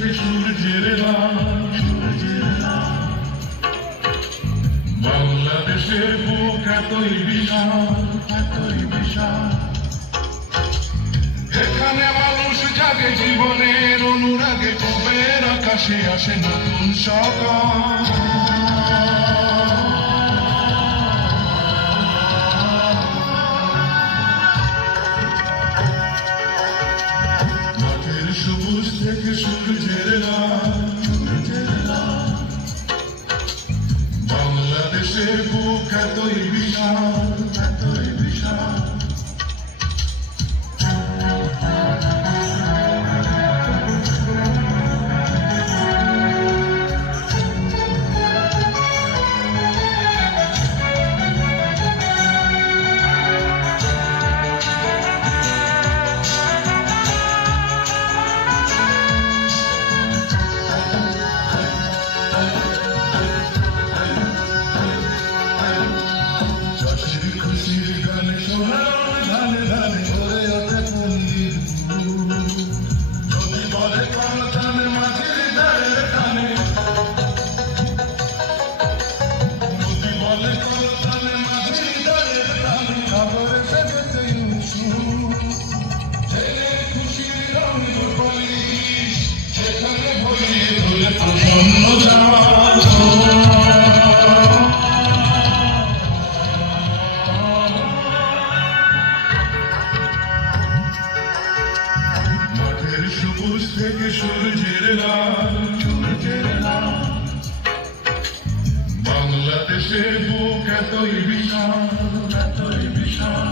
থেকে সূর্যের লাল, বাংলাদেশের বুক এতই বিশাল, এতই বিশাল। এখানে মানুষ জাগে জীবনের অনুরাগে, কবের আকাশে আসে নতুন সকাল। মাঠের সবুজ থেকে সূর্যের লাল, বাংলাদেশের বুক এতই বিশাল, এতই বিশাল। মাঠের সবুজ থেকে সূর্যের লাল, বাংলাদেশের বুক এতই বিশাল, এতই বিশাল।